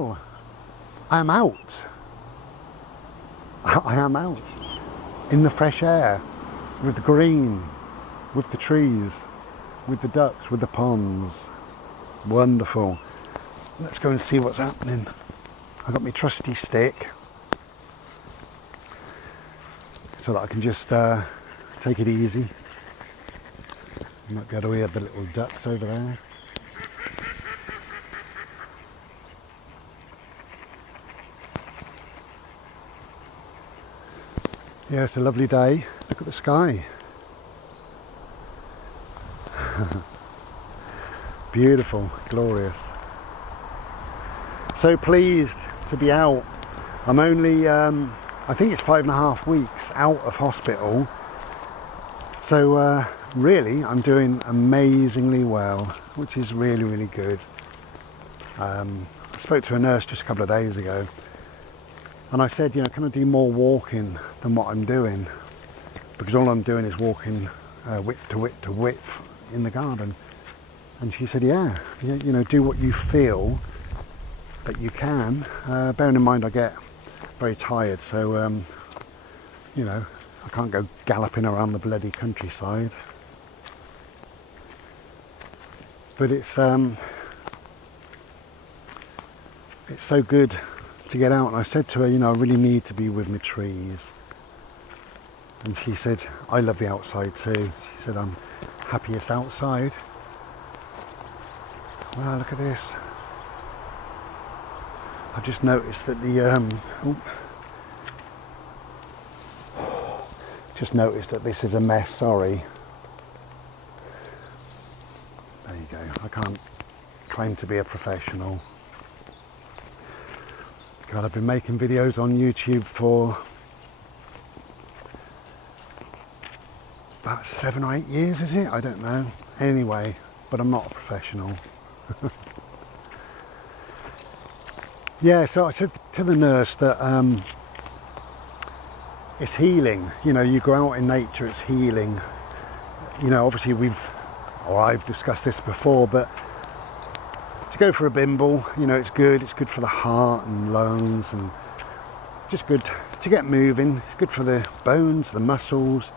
well. I am out. I am out in the fresh air, with the green, with the trees, with the ducks, with the ponds. Wonderful. Let's go and see what's happening. I've got my trusty stick so that I can just take it easy. You might be able to hear the little ducks over there. Yeah, it's a lovely day. Look at the sky. Beautiful, glorious. So pleased to be out. I'm only, I think it's 5.5 weeks out of hospital. So really, I'm doing amazingly well, which is really, really good. I spoke to a nurse just a couple of days ago. And I said, you know, can I do more walking than what I'm doing? Because all I'm doing is walking width to width to width in the garden. And she said, yeah, you know, do what you feel that you can. Bearing in mind I get very tired, so, you know, I can't go galloping around the bloody countryside. But it's so good to get out. And I said to her, you know, I really need to be with my trees. And she said, I love the outside too. She said, I'm happiest outside. Wow, look at this. I just noticed that just noticed that this is a mess, sorry. There you go. I can't claim to be a professional. God, I've been making videos on YouTube for about 7 or 8 years, is it? I don't know. Anyway, but I'm not a professional. Yeah, so I said to the nurse that it's healing. You know, you go out in nature, it's healing. You know, obviously I've discussed this before, but to go for a bimble, you know, it's good for the heart and lungs, and just good to get moving. It's good for the bones, the muscles,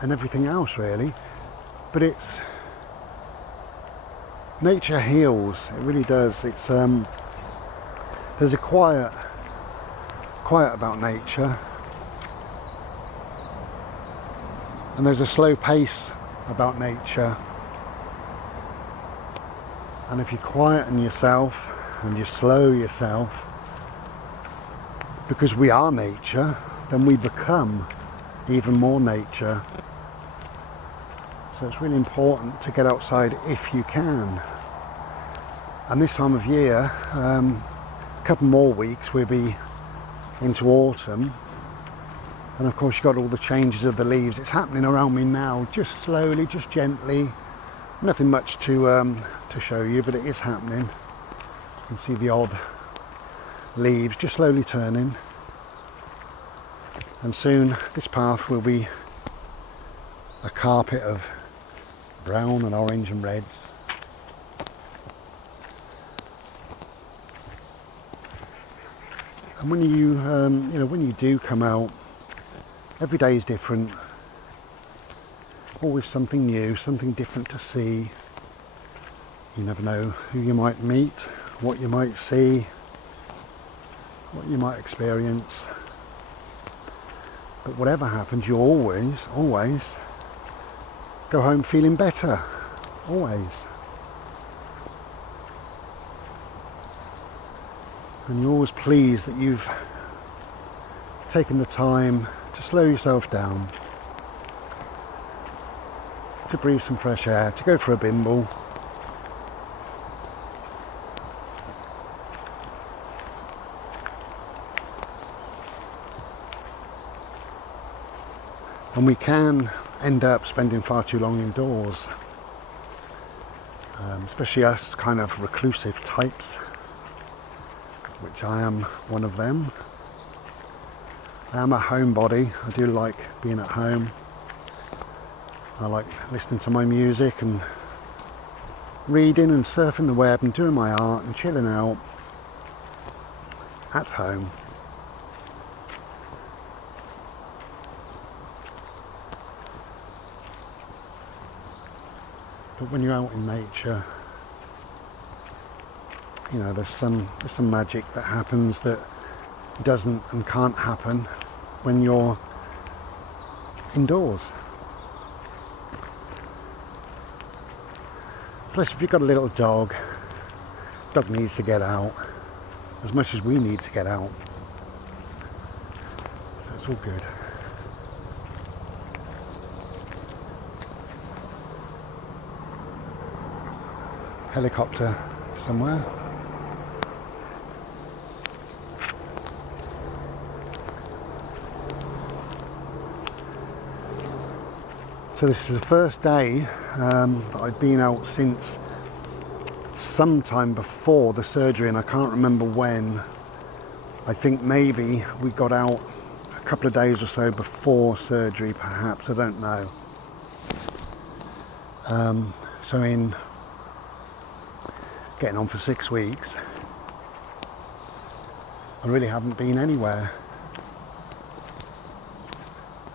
and everything else really. But it's, nature heals, it really does. It's there's a quiet about nature, and there's a slow pace about nature. And if you quieten yourself and you slow yourself, because we are nature, then we become even more nature. So it's really important to get outside if you can. And this time of year, a couple more weeks, we'll be into autumn. And of course you've got all the changes of the leaves. It's happening around me now, just slowly, just gently. Nothing much to show you, but it is happening. You can see the odd leaves just slowly turning. And soon this path will be a carpet of brown and orange and reds. And when you you know, when you do come out, every day is different. Always something new, something different to see. You never know who you might meet, what you might see, what you might experience. But whatever happens, you always go home feeling better. Always. And you're always pleased that you've taken the time to slow yourself down, to breathe some fresh air, to go for a bimble. And we can end up spending far too long indoors, especially us kind of reclusive types, which I am one of them. I am a homebody. I do like being at home. I like listening to my music and reading and surfing the web and doing my art and chilling out at home. But when you're out in nature, you know, there's some magic that happens that doesn't and can't happen when you're indoors. Plus, if you've got a little dog needs to get out as much as we need to get out. So it's all good. Helicopter somewhere. So this is the first day that I've been out since sometime before the surgery, and I can't remember when. I think maybe we got out a couple of days or so before surgery, perhaps, I don't know. So in getting on for 6 weeks, I really haven't been anywhere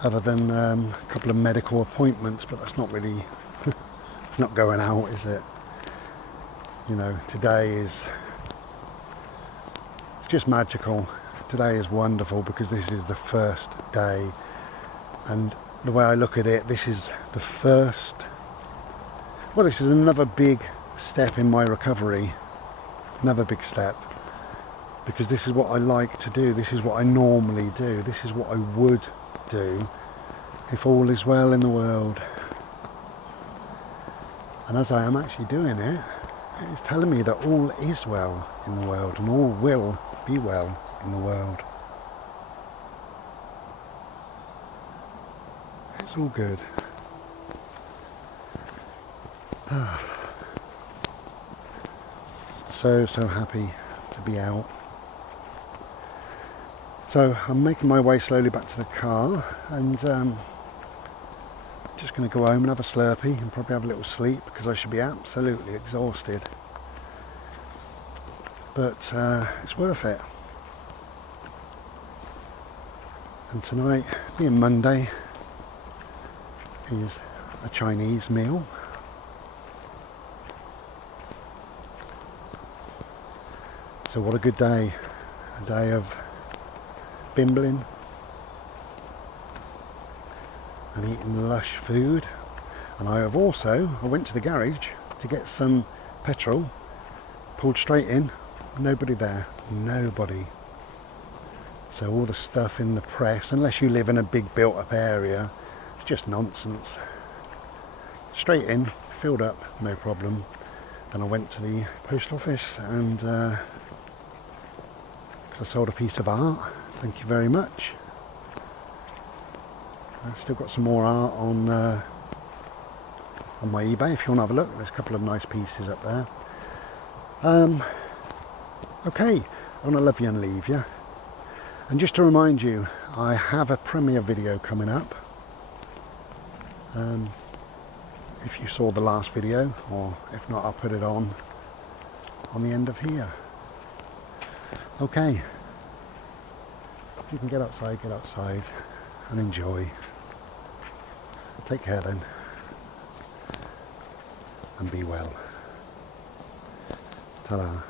other than a couple of medical appointments, but that's not really, it's not going out, is it? You know, today is just magical. Today is wonderful because this is the first day, and the way I look at it, this is the first, well, this is another big step in my recovery, another big step, because this is what I like to do, this is what I normally do, this is what I would do if all is well in the world. And as I am actually doing it, it's telling me that all is well in the world and all will be well in the world. It's all good. So happy to be out. So I'm making my way slowly back to the car, and just going to go home and have a Slurpee and probably have a little sleep because I should be absolutely exhausted. But it's worth it. And tonight, being Monday, is a Chinese meal. So what a good day. A day of bimbling and eating lush food. And I went to the garage to get some petrol, pulled straight in, nobody there, nobody. So all the stuff in the press, unless you live in a big built up area, it's just nonsense. Straight in, filled up, no problem. Then I went to the post office and I sold a piece of art. Thank you very much. I've still got some more art on my eBay if you want to have a look. There's a couple of nice pieces up there. Okay, I want to love you and leave you. And just to remind you, I have a premiere video coming up. If you saw the last video, or if not, I'll put it on the end of here. Okay. If you can get outside and enjoy. Take care then. And be well. Ta-da.